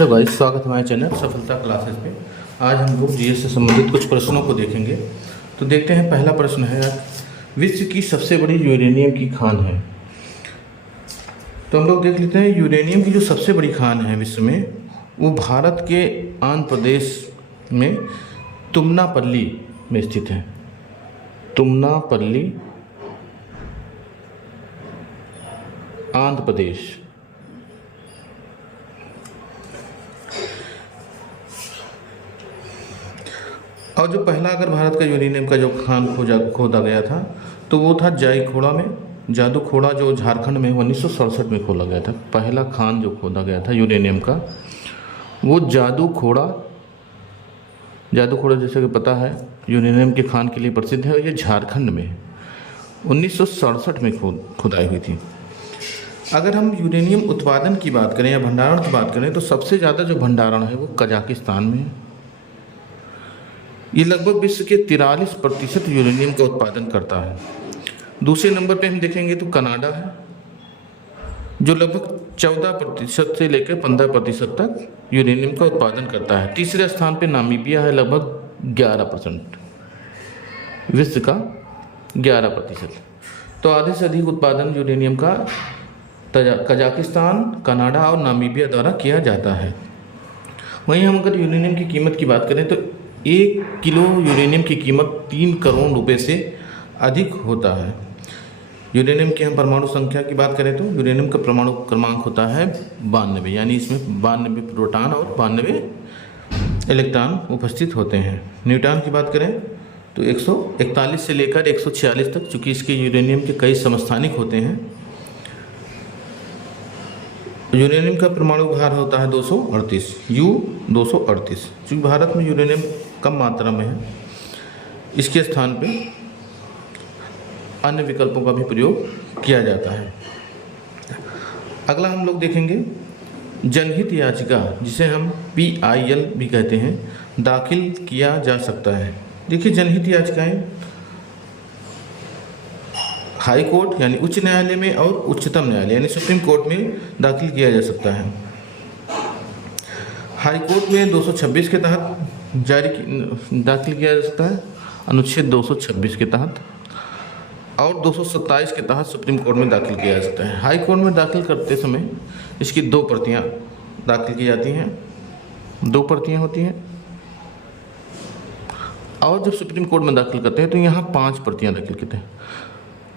Hello guys, स्वागत है हमारे चैनल सफलता क्लासेस पे। आज हम लोग जीएस से संबंधित कुछ प्रश्नों को देखेंगे। तो देखते हैं, पहला प्रश्न है, विश्व की सबसे बड़ी यूरेनियम की खान है। तो हम लोग देख लेते हैं, यूरेनियम की जो सबसे बड़ी खान है विश्व में, वो भारत के आंध्र प्रदेश में तुमनापल्ली में स्थित है। तुमनापल्ली, आंध्र प्रदेश। और जो पहला अगर भारत का यूरेनियम का जो खान खोदा गया था तो वो था जाईखोड़ा में, जादूखोड़ा, जो झारखंड में 1967 में खोला गया था। पहला खान जो खोदा गया था यूरेनियम का वो जादूखोड़ा जैसे कि पता है यूरेनियम के खान के लिए प्रसिद्ध है। और ये झारखंड में 1967 में खुदाई हुई थी। अगर हम यूरेनियम उत्पादन की बात करें या भंडारण की बात करें तो सबसे ज़्यादा जो भंडारण है वो कजाकिस्तान में है। ये लगभग विश्व के 43% यूरेनियम का उत्पादन करता है। दूसरे नंबर पे हम देखेंगे तो कनाडा है, जो लगभग 14% से लेकर 15% तक यूरेनियम का उत्पादन करता है। तीसरे स्थान पे नामीबिया है, लगभग 11%, विश्व का 11%। तो आधे से अधिक उत्पादन यूरेनियम का कजाकिस्तान, कनाडा और नामीबिया द्वारा किया जाता है। वहीं हम अगर यूरेनियम की कीमत की बात करें तो 1 किलो यूरेनियम की कीमत 3 करोड़ रुपए से अधिक होता है। यूरेनियम की हम परमाणु संख्या की बात करें तो यूरेनियम का परमाणु क्रमांक होता है 92, यानी इसमें 92 प्रोटॉन और 92 इलेक्ट्रॉन उपस्थित होते हैं। न्यूट्रॉन की बात करें तो 141 से लेकर 146 तक, चूँकि इसके यूरेनियम के कई समस्थानिक होते हैं। यूरेनियम का परमाणु भार होता है 238, U-238। चूँकि भारत में यूरेनियम कम मात्रा में है, इसके स्थान पे अन्य विकल्पों का भी प्रयोग किया जाता है। अगला हम लोग देखेंगे जनहित याचिका, जिसे हम PIL भी कहते हैं, दाखिल किया जा सकता है। देखिए, जनहित याचिकाएं हाई कोर्ट यानी उच्च न्यायालय में और उच्चतम न्यायालय यानी सुप्रीम कोर्ट में दाखिल किया जा सकता है। हाई कोर्ट में 226 के तहत दाखिल किया जा सकता है, अनुच्छेद 226 के तहत, और 227 के तहत सुप्रीम कोर्ट में दाखिल किया जा सकता है। हाई कोर्ट में दाखिल करते समय इसकी 2 प्रतियां दाखिल की जाती हैं, 2 प्रतियां होती हैं। और जब सुप्रीम कोर्ट में दाखिल करते हैं तो यहाँ 5 प्रतियां दाखिल करते हैं।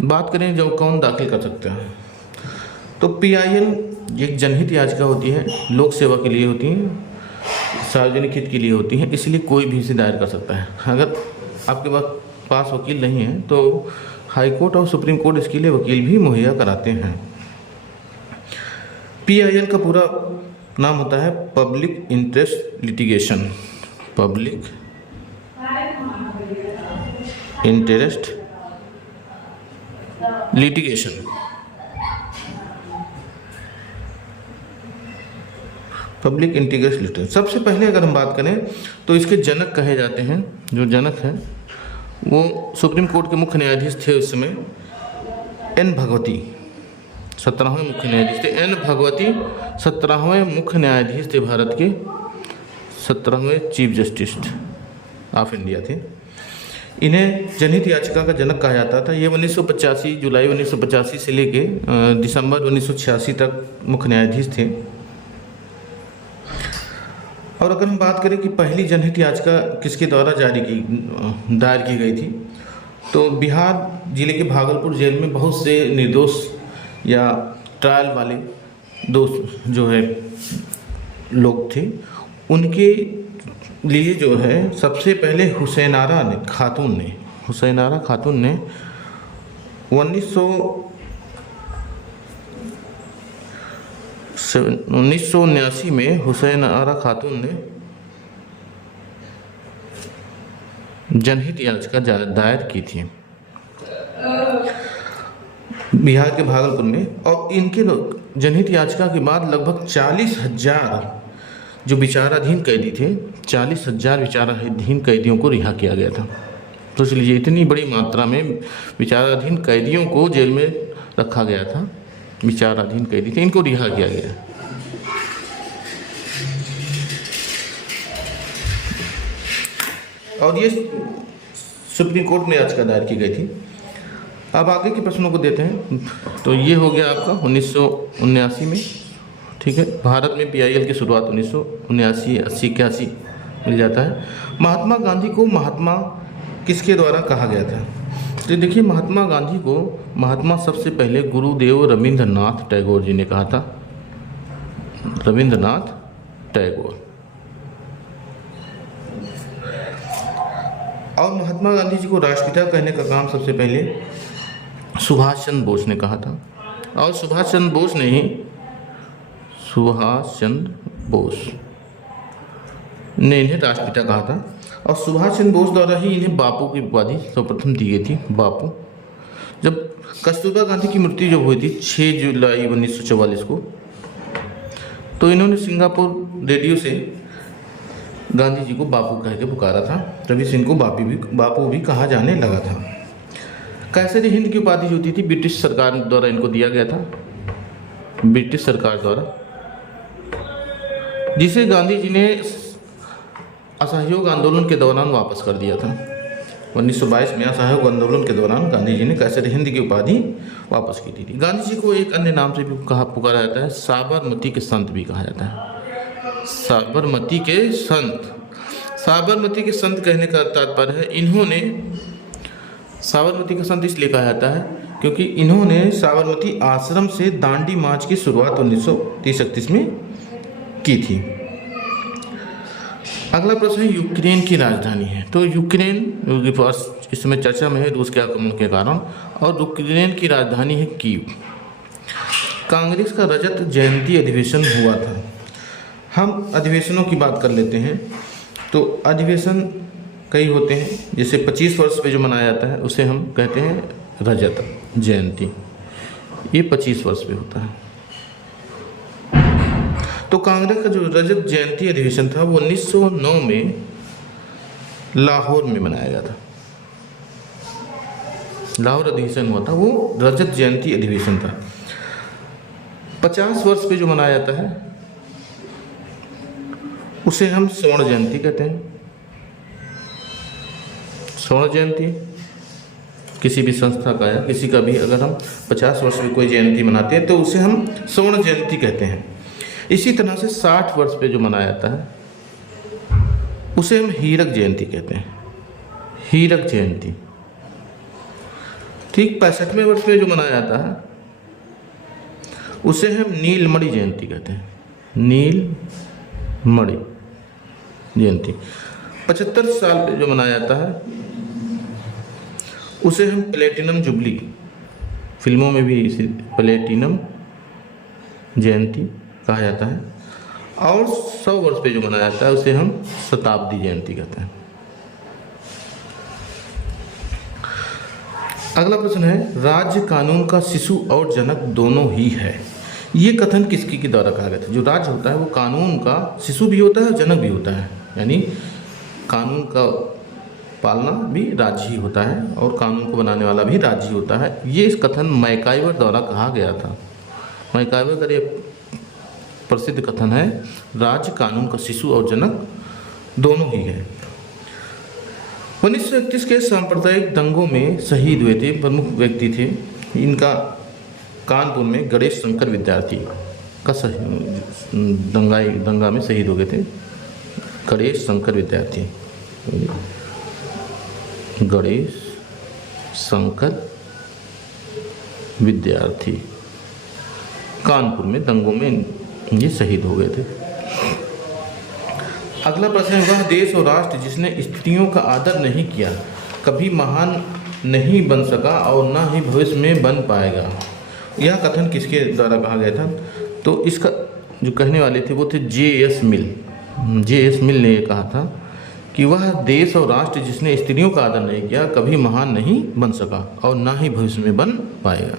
बात करें जो कौन दाखिल कर सकता है, तो PIL एक जनहित याचिका होती है, लोक सेवा के लिए होती है, सार्वजनिक हित के लिए होती है, इसलिए कोई भी इसे दायर कर सकता है। अगर आपके पास वकील नहीं है तो हाई कोर्ट और सुप्रीम कोर्ट इसके लिए वकील भी मुहैया कराते हैं। PIL का पूरा नाम होता है public interest litigation, public interest litigation. Public interest litigation. सबसे पहले अगर हम बात करें तो इसके जनक कहे जाते हैं, जो जनक हैं वो सुप्रीम कोर्ट के मुख्य न्यायाधीश थे उस समय, N भगवती, 17वें मुख्य न्यायाधीश थे। N भगवती 17वें मुख्य न्यायाधीश थे, भारत के 17वें चीफ जस्टिस ऑफ इंडिया थे। इन्हें जनहित याचिका का जनक कहा जाता था। ये 1985 जुलाई 1985 से लेके दिसंबर 1986 तक मुख्य न्यायाधीश थे। और अगर हम बात करें कि पहली जनहित याचिका किसके द्वारा दायर की गई थी, तो बिहार जिले के भागलपुर जेल में बहुत से निर्दोष या ट्रायल वाले दोस्त जो है लोग थे, उनके लिए जो है सबसे पहले हुसैनारा खातून ने 1979 में हुसैनारा खातून ने जनहित याचिका दायर की थी बिहार के भागलपुर में। और इनके जनहित याचिका के बाद लगभग 40,000 जो विचाराधीन कैदी थे, 40,000 विचाराधीन कैदियों को रिहा किया गया था। तो इसलिए इतनी बड़ी मात्रा में विचाराधीन कैदियों को जेल में रखा गया था, विचाराधीन कैदी थे, इनको रिहा किया गया। और ये सुप्रीम कोर्ट में याचिका दायर की गई थी। अब आगे के प्रश्नों को देते हैं। तो ये हो गया आपका 1979 में, ठीक है। भारत में PIL की शुरुआत 1979, 80, 81 मिल जाता है। महात्मा गांधी को महात्मा किसके द्वारा कहा गया था? तो देखिए, महात्मा गांधी को महात्मा सबसे पहले गुरुदेव रविंद्रनाथ टैगोर जी ने कहा था। रविंद्रनाथ टैगोर। और महात्मा गांधी जी को राष्ट्रपिता कहने का काम सबसे पहले सुभाष चंद्र बोस ने कहा था। और सुभाष चंद्र बोस ने इन्हें राष्ट्रपिता कहा था। और सुभाष चंद्र बोस द्वारा ही इन्हें बापू की उपाधि सर्वप्रथम दी गई थी, बापू। जब कस्तूरबा गांधी की मृत्यु जब हुई थी 6 जुलाई 1944 को, तो इन्होंने सिंगापुर रेडियो से गांधी जी को बापू कह के पुकारा था, तभी से इनको बापू भी कहा जाने लगा था। कैसर हिंद की उपाधि जो होती थी ब्रिटिश सरकार द्वारा इनको दिया गया था, ब्रिटिश सरकार द्वारा, जिसे गांधी जी ने असहयोग आंदोलन के दौरान वापस कर दिया था। 1922 में असहयोग आंदोलन के दौरान गांधी जी ने कैसर हिंद की उपाधि वापस की थी। गांधी जी को एक अन्य नाम से भी पुकारा जाता है, साबरमती के संत भी कहा जाता है। साबरमती के संत। साबरमती के संत कहने का तात्पर्य है, इन्होंने साबरमती का संत इसलिए कहा जाता है क्योंकि इन्होंने साबरमती आश्रम से दांडी मार्च की शुरुआत 1930-31 में की थी। अगला प्रश्न है, यूक्रेन की राजधानी है। तो यूक्रेन इस समय चर्चा में है रूस के आक्रमण के कारण, और यूक्रेन की राजधानी है कीव। कांग्रेस का रजत जयंती अधिवेशन हुआ था। हम अधिवेशनों की बात कर लेते हैं। तो अधिवेशन कई होते हैं, जैसे 25 वर्ष पे जो मनाया जाता है उसे हम कहते हैं रजत जयंती। ये 25 वर्ष पे होता है। तो कांग्रेस का जो रजत जयंती अधिवेशन था वो 1909 में लाहौर में मनाया गया था। लाहौर अधिवेशन हुआ था, वो रजत जयंती अधिवेशन था। 50 वर्ष पे जो मनाया जाता है उसे हम स्वर्ण जयंती कहते हैं। स्वर्ण जयंती किसी भी संस्था का या किसी का भी अगर हम 50 वर्ष में कोई जयंती मनाते हैं तो उसे हम स्वर्ण जयंती कहते हैं। इसी तरह से 60 वर्ष पे जो मनाया जाता है उसे हम हीरक जयंती कहते हैं, हीरक जयंती। ठीक 65वें वर्ष पे जो मनाया जाता है उसे हम नीलमणि जयंती कहते हैं, नीलमणि जयंती। 75 साल पे जो मनाया जाता है उसे हम प्लेटिनम जुबली, फिल्मों में भी इसे प्लेटिनम जयंती कहा जाता है। और 100 वर्ष पे जो मनाया जाता है उसे हम शताब्दी जयंती कहते हैं। अगला प्रश्न है, राज्य कानून का शिशु और जनक दोनों ही है। ये कथन किसकी के द्वारा कहा गया था? जो राज्य होता है वो कानून का शिशु भी होता है और जनक भी होता है, यानी कानून का पालना भी राज्य ही होता है और कानून को बनाने वाला भी राज्य ही होता है। ये इस कथन मैकाइवर द्वारा कहा गया था। मैकाइवर का ये प्रसिद्ध कथन है, राज्य कानून का शिशु और जनक दोनों ही है। 1931 के सांप्रदायिक दंगों में शहीद हुए थे प्रमुख व्यक्ति थे इनका, कानपुर में गणेश शंकर विद्यार्थी का दंगा में शहीद हो गए थे। गणेश शंकर विद्यार्थी, गणेश शंकर विद्यार्थी कानपुर में दंगों में ये शहीद हो गए थे। अगला प्रश्न है, वह देश और राष्ट्र जिसने स्त्रियों का आदर नहीं किया कभी महान नहीं बन सका और न ही भविष्य में बन पाएगा। यह कथन किसके द्वारा कहा गया था? तो इसका जो कहने वाले थे वो थे J.S. मिल। J.S. मिल ने यह कहा था कि वह देश और राष्ट्र जिसने स्त्रियों का आदर नहीं किया कभी महान नहीं बन सका और न ही भविष्य में बन पाएगा।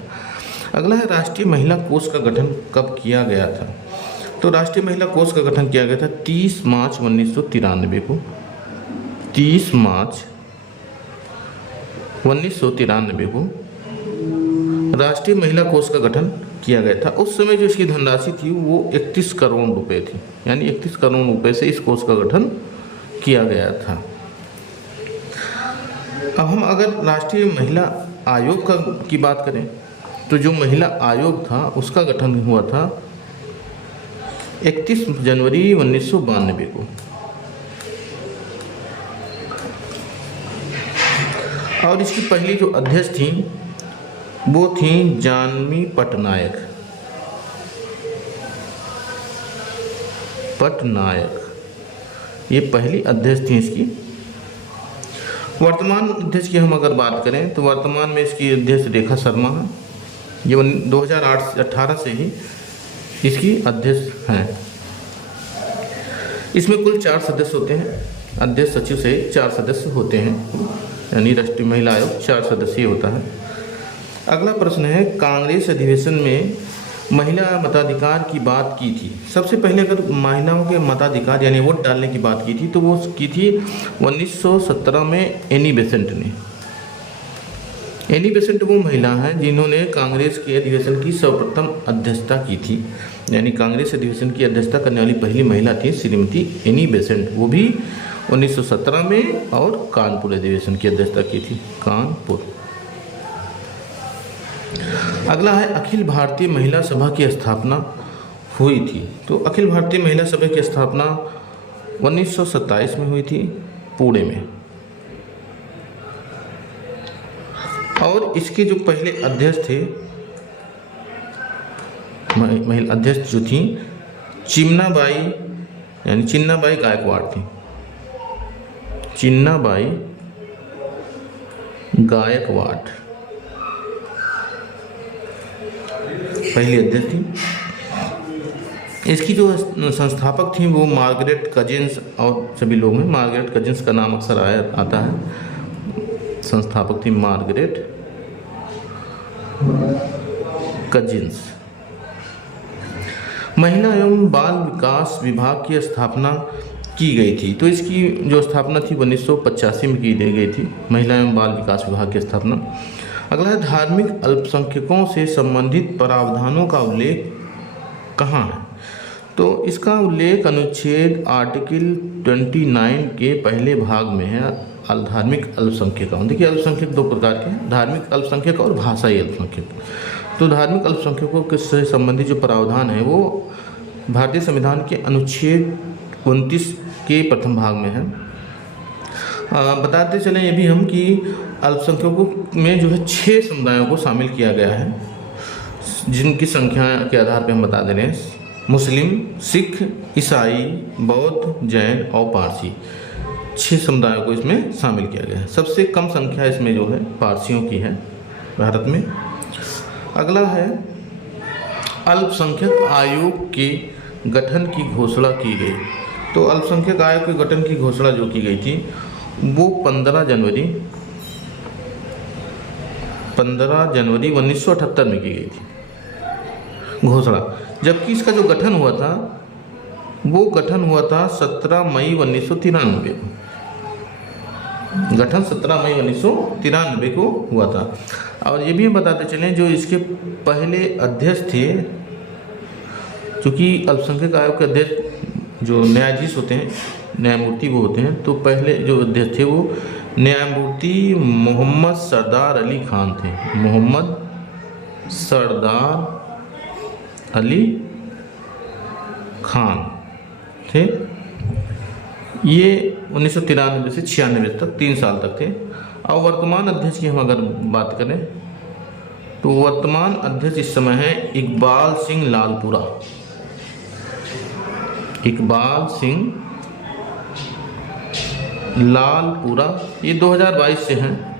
अगला है, राष्ट्रीय महिला कोष का गठन कब किया गया था? तो राष्ट्रीय महिला कोष का गठन किया गया था 30 मार्च 1993 को। 30 मार्च 1993 को राष्ट्रीय महिला कोष का गठन किया गया था। उस समय जो इसकी धनराशि थी वो 31 करोड़ रुपए थी, यानी 31 करोड़ रुपए से इस कोष का गठन किया गया था। अब हम अगर राष्ट्रीय महिला आयोग की बात करें तो जो महिला आयोग था उसका गठन हुआ था 31 जनवरी 1992 को। और इसकी पहली जो अध्यक्ष थी वो थी जानवी पटनायक। ये पहली अध्यक्ष थी इसकी। वर्तमान अध्यक्ष की हम अगर बात करें तो वर्तमान में इसकी अध्यक्ष रेखा शर्मा है। ये 2018 से ही इसकी अध्यक्ष हैं। इसमें कुल 4 सदस्य होते हैं। अध्यक्ष सचिव से 4 सदस्य होते हैं, यानी राष्ट्रीय महिला आयोग 4 सदस्यीय होता है। अगला प्रश्न है, कांग्रेस अधिवेशन में महिला मताधिकार की बात की थी। सबसे पहले अगर महिलाओं के मताधिकार यानी वोट डालने की बात की थी तो वो की थी 1917 में एनी बेसेंट ने। एनी बेसेंट वो महिला हैं जिन्होंने कांग्रेस के अधिवेशन की सर्वप्रथम अध्यक्षता की थी, यानी कांग्रेस अधिवेशन की अध्यक्षता करने वाली पहली महिला थी श्रीमती एनी बेसेंट। वो भी 1917 में और कानपुर अधिवेशन की अध्यक्षता की थी, कानपुर। अगला है, अखिल भारतीय महिला सभा की स्थापना हुई थी। तो अखिल भारतीय महिला सभा की स्थापना 1927 में हुई थी पुणे में। और इसके जो पहले अध्यक्ष थे, महिला अध्यक्ष जो थी चिमनाबाई यानी चिन्नाबाई गायकवाड़ थी। चिन्नाबाई गायकवाड़ पहली अध्यक्ष थी। इसकी जो संस्थापक थी वो मार्गरेट कजिन्स और सभी लोग हैं। मार्गरेट कजिन्स का नाम अक्सर आता है। संस्थापक थी मार्गरेट कजिन्स। महिला एवं बाल विकास विभाग की स्थापना की गई थी। तो इसकी जो स्थापना थी 1985 में की गई थी, महिला एवं बाल विकास विभाग की स्थापना। अगला है, धार्मिक अल्पसंख्यकों से संबंधित प्रावधानों का उल्लेख कहाँ है। तो इसका उल्लेख अनुच्छेद आर्टिकल 29 के पहले भाग में है। धार्मिक अल्पसंख्यक, देखिए अल्पसंख्यक 2 प्रकार के हैं, धार्मिक अल्पसंख्यक और भाषाई अल्पसंख्यक। तो धार्मिक अल्पसंख्यकों से संबंधित जो प्रावधान है वो भारतीय संविधान के अनुच्छेद 29 के प्रथम भाग में है। बताते चलें ये भी हम कि अल्पसंख्यकों में जो है 6 समुदायों को शामिल किया गया है, जिनकी संख्या के आधार पर हम बता दे रहे हैं। मुस्लिम, सिख, ईसाई, बौद्ध, जैन और पारसी, 6 समुदायों को इसमें शामिल किया गया है। सबसे कम संख्या इसमें जो है पारसियों की है भारत में। अगला है, अल्पसंख्यक आयोग के गठन की घोषणा की गई। तो अल्पसंख्यक आयोग के गठन की घोषणा जो की गई थी वो 15 जनवरी 1978 में की गई थी घोषणा। जबकि इसका जो गठन हुआ था वो गठन हुआ था 17 मई 1993 को। गठन 17 मई 1993 को हुआ था। और ये भी हम बताते चलें जो इसके पहले अध्यक्ष थे, चूँकि अल्पसंख्यक आयोग के अध्यक्ष जो न्यायाधीश होते हैं, न्यायमूर्ति वो होते हैं, तो पहले जो अध्यक्ष थे वो न्यायमूर्ति मोहम्मद सरदार अली खान थे। मोहम्मद सरदार अली खान थे। ये 1993 से 96 तक 3 साल तक थे। और वर्तमान अध्यक्ष की हम अगर बात करें तो वर्तमान अध्यक्ष इस समय है इकबाल सिंह लालपुरा। इकबाल सिंह लालपुरा, ये 2022 से हैं,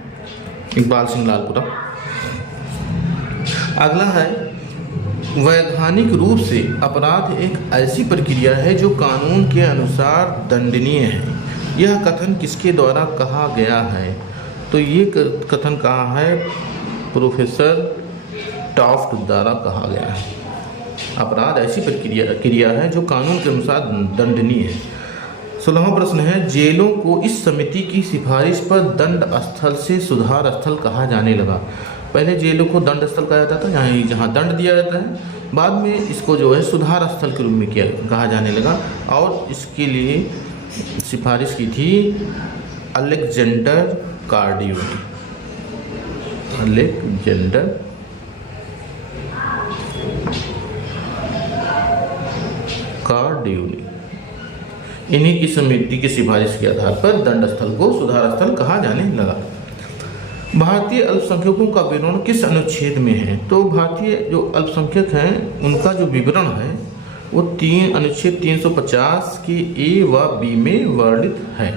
इकबाल सिंह लालपुरा। अगला है, वैधानिक रूप से अपराध एक ऐसी प्रक्रिया है जो कानून के अनुसार दंडनीय है। यह कथन किसके द्वारा कहा गया है। तो ये कथन कहा है प्रोफेसर टॉफ्ट द्वारा कहा गया है। अपराध ऐसी प्रक्रिया है जो कानून के अनुसार दंडनीय है। 16वां प्रश्न है, जेलों को इस समिति की सिफारिश पर दंड स्थल से सुधार स्थल कहा जाने लगा। पहले जेलों को दंड स्थल कहा जाता था, जहाँ दंड दिया जाता है, बाद में इसको जो है सुधार स्थल के रूप में कहा जाने लगा। और इसके लिए सिफारिश की थी अलेक्जेंडर कार्डियोनी। अलेक्जेंडर कार्डियोनी। इन्हीं की समिति की सिफारिश के आधार पर दंड स्थल को सुधार स्थल कहा जाने लगा। भारतीय अल्पसंख्यकों का विवरण किस अनुच्छेद में है? तो भारतीय जो अल्पसंख्यक हैं उनका जो विवरण है वो अनुच्छेद 350 के ए व बी में वर्णित है।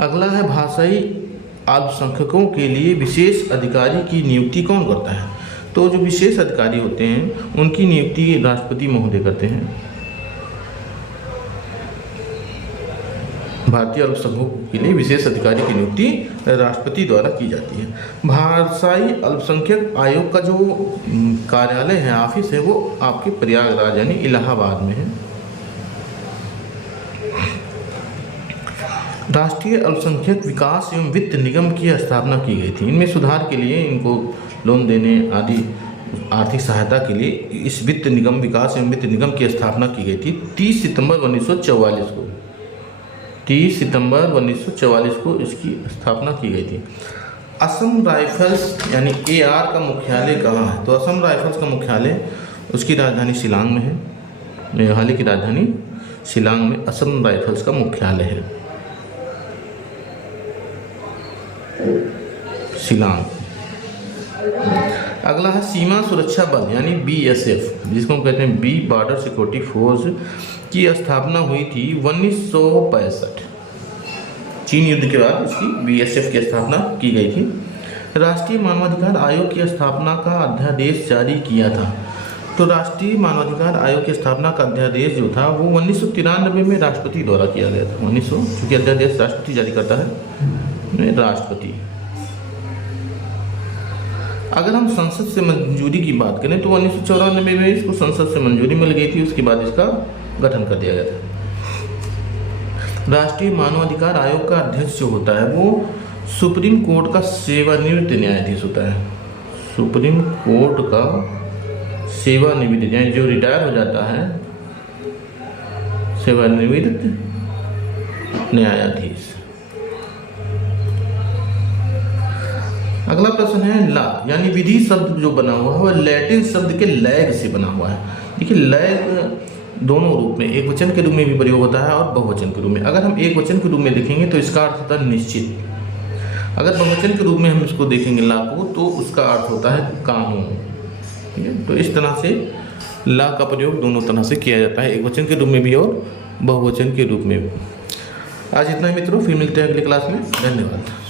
अगला है भाषाई अल्पसंख्यकों के लिए विशेष अधिकारी की नियुक्ति कौन करता है? तो जो विशेष अधिकारी होते हैं उनकी नियुक्ति राष्ट्रपति महोदय करते हैं। भारतीय अल्पसंख्यकों के लिए विशेष अधिकारी की नियुक्ति राष्ट्रपति द्वारा की जाती है। भाषाई अल्पसंख्यक आयोग का जो कार्यालय है, ऑफिस है, वो आपके प्रयागराज यानी इलाहाबाद में है। राष्ट्रीय अल्पसंख्यक विकास एवं वित्त निगम की स्थापना की गई थी। इनमें सुधार के लिए, इनको लोन देने आदि आर्थिक सहायता के लिए इस वित्त निगम, विकास एवं वित्त निगम की स्थापना की गई थी 30 सितंबर 1944 को। 30 सितंबर 1944 को इसकी स्थापना की गई थी। असम राइफल्स यानी AR का मुख्यालय कहाँ है? तो असम राइफल्स का मुख्यालय उसकी राजधानी शिलांग में है। मेघालय की राजधानी शिलांग में असम राइफल्स का मुख्यालय है, शिलांग। अगला है सीमा सुरक्षा बल यानी BSF, जिसको हम कहते हैं बी बॉर्डर सिक्योरिटी फोर्स की स्थापना हुई थी 1965। चीन युद्ध के बाद इसकी BSF की स्थापना की गई थी। राष्ट्रीय मानवाधिकार आयोग की स्थापना का अध्यादेश जारी किया था। तो राष्ट्रीय मानवाधिकार आयोग की स्थापना का अध्यादेश जो था वो 1993 में राष्ट्रपति द्वारा किया गया था। 1900 चूँकि अध्यादेश राष्ट्रपति जारी करता है, राष्ट्रपति। अगर हम संसद से मंजूरी की बात करें तो 1994 में इसको संसद से मंजूरी मिल गई थी। उसके बाद इसका गठन कर दिया गया था। राष्ट्रीय मानवाधिकार आयोग का अध्यक्ष जो होता है वो सुप्रीम कोर्ट का सेवानिवृत्त न्यायाधीश होता है। सुप्रीम कोर्ट का सेवानिवृत्त यानी जो रिटायर हो जाता है, सेवानिवृत्त न्यायाधीश। अगला प्रश्न है ला यानी विधि शब्द जो बना हुआ है वह लैटिन शब्द के लैग से बना हुआ है। देखिए लैग दोनों रूप में, एक वचन के रूप में भी प्रयोग होता है और बहुवचन के रूप में। अगर हम एक वचन के रूप में देखेंगे तो इसका अर्थ होता है निश्चित। अगर बहुवचन के रूप में हम इसको देखेंगे ला को तो उसका अर्थ होता है कानून। ठीक है, तो इस तरह से ला का प्रयोग दोनों तरह से किया जाता है, एक वचन के रूप में भी और बहुवचन के रूप में भी। आज इतना ही मित्रों, फिर मिलते हैं अगली क्लास में। धन्यवाद।